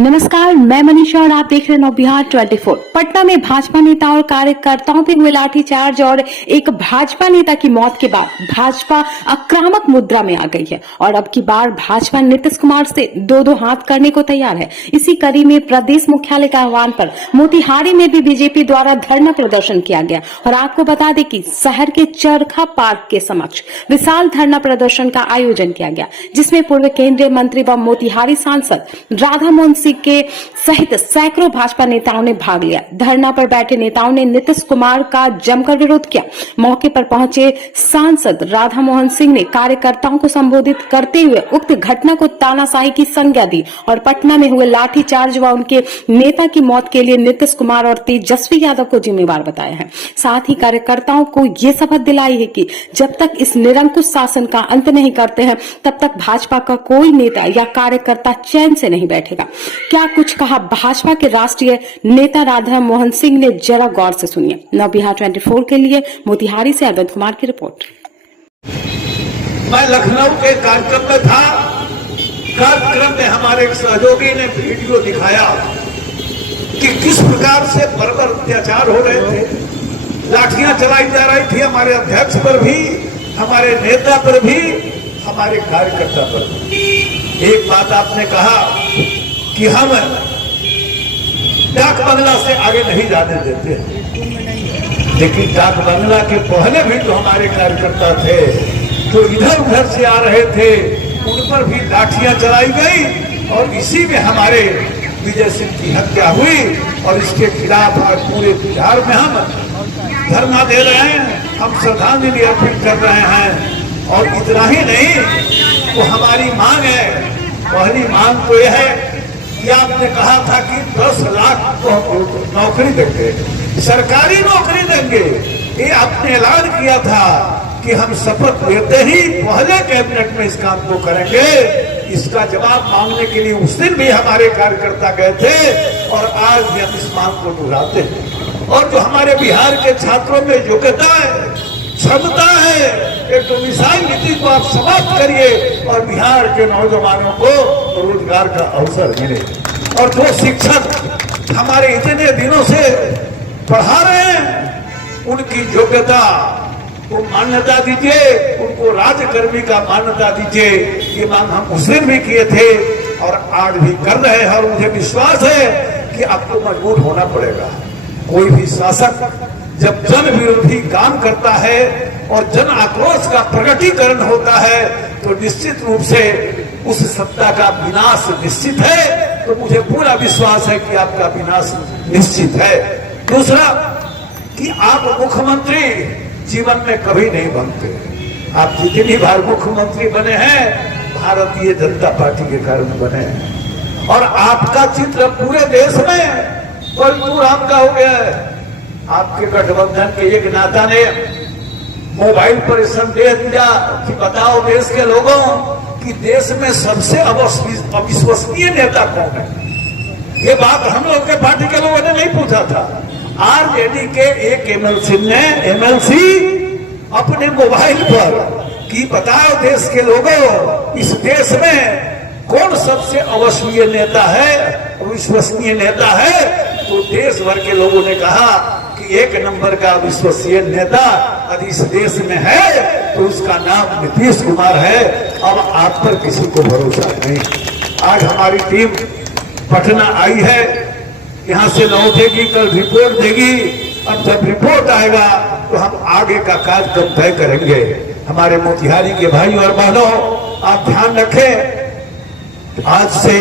नमस्कार, मैं मनीषा और आप देख रहे हैं नवबिहार 24। पटना में भाजपा नेता और कार्यकर्ताओं पे हुए लाठीचार्ज और एक भाजपा नेता की मौत के बाद भाजपा आक्रामक मुद्रा में आ गई है और अब की बार भाजपा नीतीश कुमार से दो हाथ करने को तैयार है। इसी कड़ी में प्रदेश मुख्यालय के आह्वान पर मोतिहारी में भी बीजेपी द्वारा धरना प्रदर्शन किया गया और आपको बता दें कि शहर के चरखा पार्क के समक्ष विशाल धरना प्रदर्शन का आयोजन किया गया, जिसमें पूर्व केंद्रीय मंत्री व मोतिहारी सांसद राधा मोहन सिंह के सहित सैकड़ों भाजपा नेताओं ने भाग लिया। धरना पर बैठे नेताओं ने नीतीश कुमार का जमकर विरोध किया। मौके पर पहुंचे सांसद राधा मोहन सिंह ने कार्यकर्ताओं को संबोधित करते हुए उक्त घटना को तानाशाही की संज्ञा दी और पटना में हुए लाठीचार्ज व उनके नेता की मौत के लिए नीतीश कुमार और तेजस्वी यादव को जिम्मेवार बताया है। साथ ही कार्यकर्ताओं को ये शपथ दिलाई है कि जब तक इस निरंकुश शासन का अंत नहीं करते हैं तब तक भाजपा का कोई नेता या कार्यकर्ता चैन से नहीं बैठेगा। क्या कुछ कहा भाजपा के राष्ट्रीय नेता राधा मोहन सिंह ने, जरा गौर से सुनिए। नवबिहार 24 के लिए मोतिहारी से अरविंद कुमार की रिपोर्ट। मैं लखनऊ के कार्यक्रम में था। कार्यक्रम में हमारे एक सहयोगी ने वीडियो दिखाया कि किस प्रकार से बर्बर अत्याचार हो रहे थे, लाठियां चलाई जा रही थी हमारे अध्यक्ष पर भी, हमारे नेता पर भी, हमारे कार्यकर्ता पर भी। एक बात आपने कहा कि हम डाक बंगला से आगे नहीं जाने देते, लेकिन डाक बंगला के पहले भी तो हमारे कार्यकर्ता थे जो इधर उधर से आ रहे थे, उन पर भी लाठियां चलाई गई और इसी में हमारे विजय सिंह की हत्या हुई और इसके खिलाफ आज पूरे बिहार में हम धरना दे रहे हैं, हम श्रद्धांजलि अर्पित कर रहे हैं। और इतना ही नहीं, तो हमारी मांग है, पहली मांग तो यह है कि आपने कहा था कि 10 लाख को नौकरी देंगे, सरकारी नौकरी देंगे। ये आपने ऐलान किया था कि हम शपथ लेते ही पहले कैबिनेट में इस काम को करेंगे। इसका जवाब मांगने के लिए उस दिन भी हमारे कार्यकर्ता गए थे और आज भी हम इस मांग को दोहराते हैं। और जो हमारे बिहार के छात्रों में योग्यता है, क्षमता है, एक डोमिसाइल नीति को आप समाप्त करिए और बिहार के नौजवानों को रोजगार का अवसर मिले। और जो शिक्षक हमारे इतने दिनों से पढ़ा रहे हैं, उनकी योग्यता को मान्यता दीजिए, उनको राज्यकर्मी का मान्यता दीजिए। ये मांग हम उस दिन भी किए थे और आज भी कर रहे हैं और मुझे विश्वास है कि आपको मजबूत होना पड़ेगा। कोई भी शासक जब जन विरोधी काम करता है और जन आक्रोश का प्रकटीकरण होता है तो निश्चित रूप से उस सत्ता का विनाश निश्चित है। तो मुझे पूरा विश्वास है कि आपका विनाश निश्चित है। दूसरा कि आप मुख्यमंत्री जीवन में कभी नहीं बनते। आप जितनी बार मुख्यमंत्री बने हैं भारतीय जनता पार्टी के कारण बने हैं और आपका चित्र पूरे देश में दूर आपका हो गया है। आपके गठबंधन के एक नेता ने मोबाइल पर संदेश दिया कि बताओ देश के लोगों कि देश में सबसे अविश्वसनीय नेता कौन है। ये बात हम लोग के पार्टी के लोगों ने नहीं पूछा था। आरजेडी के एक एमएलसी अपने मोबाइल पर कि बताओ देश के लोगों इस देश में कौन सबसे अविश्वसनीय नेता है, अविश्वसनीय नेता है। तो देश भर के लोगों ने कहा कि एक नंबर का विश्वसनीय नेता यदि इस देश में है तो उसका नाम नीतीश कुमार है। अब आप पर किसी को भरोसा नहीं। आज हमारी टीम पटना आई है, यहाँ से लौटेगी, कल रिपोर्ट देगी। अब जब रिपोर्ट आएगा तो हम आगे का कार्यक्रम तय करेंगे। हमारे मोतिहारी के भाई और बहनों, आप ध्यान रखें, आज से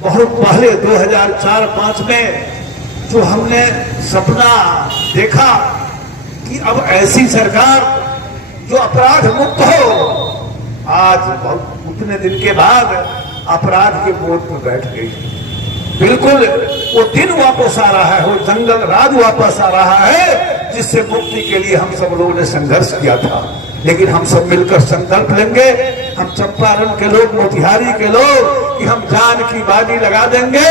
बहुत पहले 2004-05 में जो हमने सपना देखा कि अब ऐसी सरकार जो अपराध मुक्त हो, आज बहुत उतने दिन के बाद अपराध के बोझ पर बैठ गई। बिल्कुल वो दिन वापस आ रहा है, वो जंगल राज वापस आ रहा है जिससे मुक्ति के लिए हम सब लोगों ने संघर्ष किया था। लेकिन हम सब मिलकर संकल्प लेंगे, हम चंपारण के लोग, मोतिहारी के लोग, कि हम जान की बाजी लगा देंगे,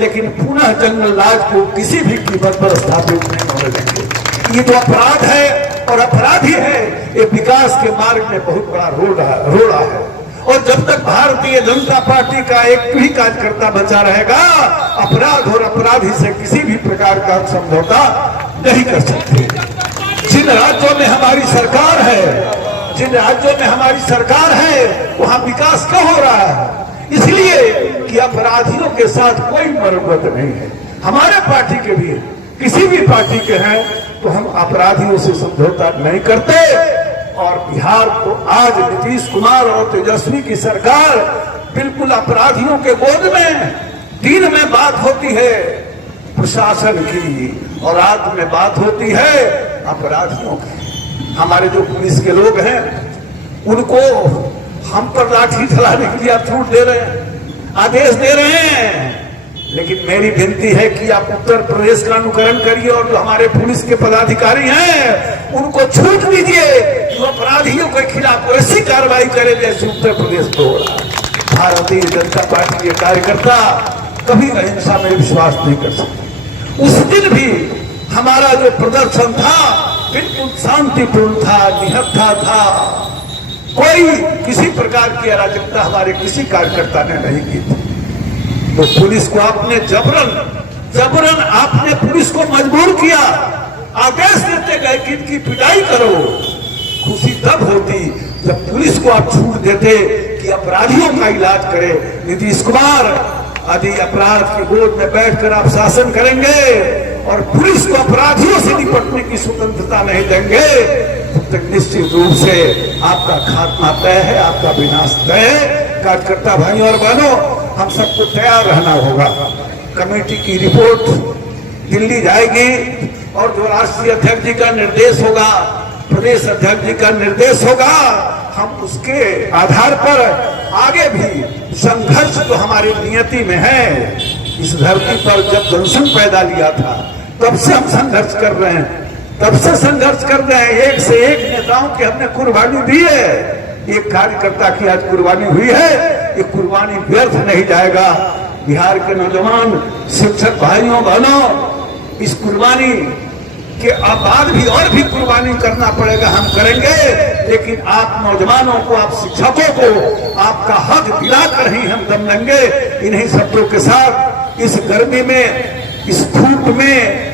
लेकिन पुनः जंगल राज को किसी भी कीमत पर स्थापित नहीं होने देंगे। ये तो अपराध है और अपराधी है, ये विकास के मार्ग में बहुत बड़ा रोड़ा है। और जब तक भारतीय जनता पार्टी का एक भी कार्यकर्ता बचा रहेगा, अपराध और अपराधी से किसी भी प्रकार का समझौता नहीं कर सकते। जिन राज्यों में हमारी सरकार है, जिन राज्यों में हमारी सरकार है, वहां विकास क्यों हो रहा है? इसलिए कि अपराधियों के साथ कोई मरम्मत नहीं है। हमारे पार्टी के भी, किसी भी पार्टी के हैं, तो हम अपराधियों से समझौता नहीं करते। और बिहार को आज नीतीश कुमार और तेजस्वी की सरकार बिल्कुल अपराधियों के गोद में, दिन में बात होती है प्रशासन की और रात में बात होती है अपराधियों की। हमारे जो पुलिस के लोग हैं, उनको हम पर लाठी चलाने के लिए आप छूट दे रहे हैं, आदेश दे रहे हैं। लेकिन मेरी विनती है कि आप उत्तर प्रदेश का अनुकरण करिए और जो हमारे पुलिस के पदाधिकारी हैं, उनको छूट दीजिए कि वो अपराधियों के खिलाफ ऐसी कार्रवाई करें जैसे उत्तर प्रदेश को हो रहा है। भारतीय जनता पार्टी के कार्यकर्ता कभी अहिंसा में विश्वास नहीं कर सकते। उस दिन भी हमारा जो प्रदर्शन था बिल्कुल शांतिपूर्ण था, निहत्था था। कोई किसी प्रकार की अराजकता हमारे किसी कार्यकर्ता ने नहीं की थी। तो पुलिस को आपने जबरन आपने पुलिस को मजबूर किया, आदेश देते गए कि इनकी पिटाई करो। खुशी तब होती जब पुलिस को आप छूट देते कि अपराधियों का इलाज करे। नीतीश कुमार यदि अपराध की गोद में बैठकर आप शासन करेंगे और पुलिस को अपराधियों से निपटने की स्वतंत्रता नहीं देंगे, तब तक निश्चित रूप से आपका खात्मा तय है, आपका विनाश तय है। कार्यकर्ता भाइयों और बहनों, हम सबको तैयार रहना होगा। कमेटी की रिपोर्ट दिल्ली जाएगी और जो राष्ट्रीय अध्यक्ष जी का निर्देश होगा, प्रदेश अध्यक्ष जी का निर्देश होगा, हम उसके आधार पर आगे भी संघर्ष जो हमारी नियति में है, इस धरती पर जब जनसंघ पैदा लिया था तब से हम संघर्ष कर रहे हैं, तब से संघर्ष कर रहे हैं। एक से एक नेताओं की हमने कुर्बानी दी है। एक कार्यकर्ता की आज कुर्बानी हुई है, ये कुर्बानी व्यर्थ नहीं जाएगा। बिहार के नौजवान शिक्षक भाइयों बहनों, इस कुर्बानी के बाद भी और भी कुर्बानी करना पड़ेगा, हम करेंगे। लेकिन आप नौजवानों को, आप शिक्षकों को आपका हक दिलाकर ही हम दम लेंगे। इन्हीं शब्दों के साथ इस गर्मी में, इस धूप में